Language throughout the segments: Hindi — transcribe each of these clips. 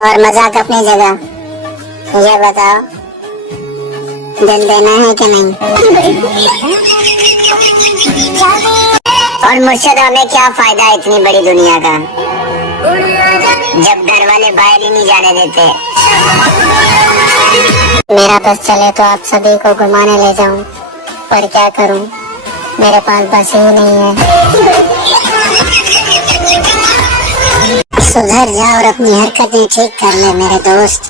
और मजाक अपनी जगह। ये बताओ, दिल देना है कि नहीं? और मुर्शिद, हमें क्या फायदा इतनी बड़ी दुनिया का जब घर वाले बाहर ही नहीं जाने देते। मेरा बस चले तो आप सभी को घुमाने ले जाऊं, पर क्या करूं, मेरे पास बस ही नहीं है। सुधर जा और अपनी हरकतें ठीक कर ले मेरे दोस्त।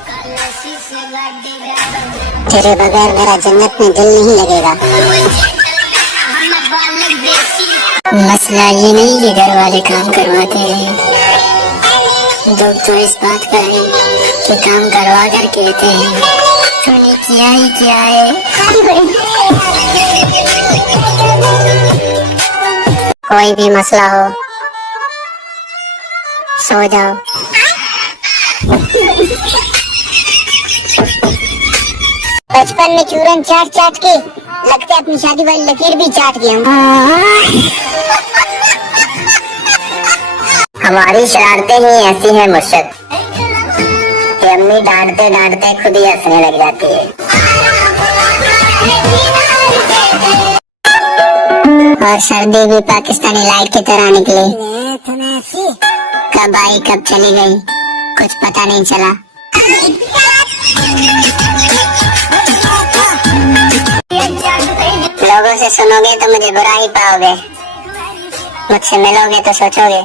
तेरे बगैर मेरा जन्नत में दिल नहीं लगेगा। मसला ये नहीं कि घर वाले काम करवाते हैं, लोग तो इस बात का है कि काम करवा कर कहते हैं तूने किया ही क्या है। कोई भी मसला हो, सो जाओ। बचपन में चूरन चाट चाट के लगते अपनी शादी वाली लकीर भी चाट गया। हमारी शरारतें ही ऐसी हैं मुर्शिद कि अम्मी डांटते डांटते खुद ही हंसने लग जाती है। और सर्दी भी पाकिस्तानी लाइट की तरह निकली, कब आई कब चली गई कुछ पता नहीं चला। लोगों से सुनोगे तो मुझे बुरा ही पाओगे, मुझसे मिलोगे तो सोचोगे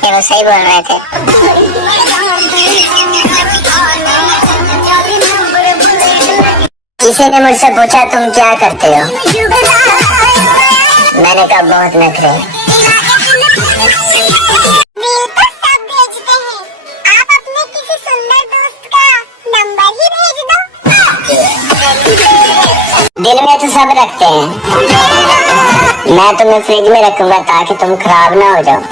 कि वो सही बोल रहे थे। किसी ने मुझसे पूछा तुम क्या करते हो, मैंने कहा बहुत नखरे। दिल में तो सब रखते हैं, मैं तुम्हें फ्रिज में रखूंगा ताकि तुम खराब ना हो जाओ।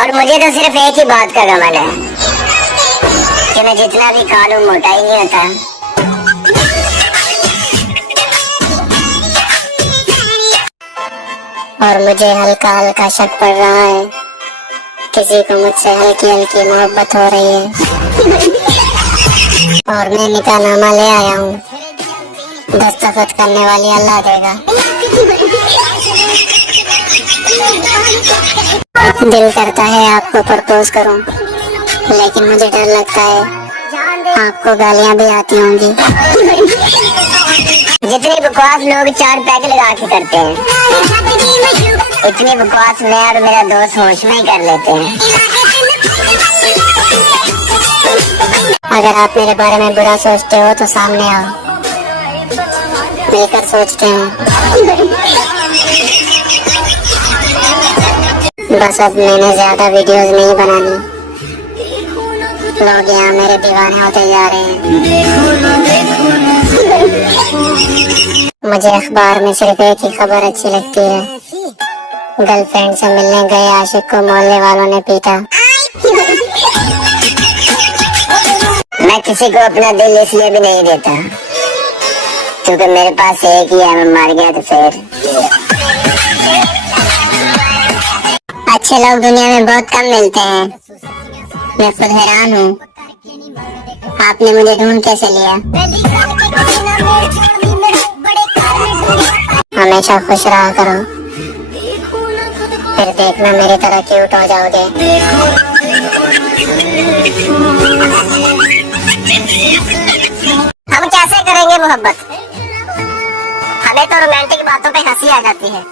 और मुझे तो सिर्फ एक ही बात का घमंड है कि मैं जितना भी खा लूं मोटा ही नहीं होता। और मुझे हल्का हल्का शक पड़ रहा है किसी को मुझसे हल्की हल्की मोहब्बत हो रही है। और मैं निकाहनामा ले आया हूँ, दस्तखत करने वाली अल्लाह देगा। दिल करता है आपको प्रपोज करूं, लेकिन मुझे डर लगता है आपको गालियां भी आती होंगी। जितनी बकवास लोग 4 पैक लगा के करते हैं, उतनी बकवास मैं और मेरा दोस्त होश में ही कर लेते हैं। अगर आप मेरे बारे में बुरा सोचते हो तो सामने आओ, मिलकर सोचते हैं। बस अब मैंने ज्यादा वीडियोस नहीं बनानी, लोग यहाँ मेरे दीवाने होते जा रहे हैं। मुझे अखबार में सिर्फ एक ही खबर अच्छी लगती है, गर्लफ्रेंड से मिलने गए आशिक को मोहल्ले वालों ने पीटा। मैं किसी को अपना दिल इसलिए भी नहीं देता क्योंकि मेरे पास एक ही है, मैं मर गया तो फिर। अच्छे लोग दुनिया में बहुत कम मिलते हैं, मैं खुद हैरान हूँ आपने मुझे ढूंढ कैसे लिया। हमेशा खुश रहा करो, फिर देखना मेरी तरह क्यूट हो जाओगे। हम कैसे करेंगे मोहब्बत, हमें तो रोमांटिक बातों पे हंसी आ जाती है।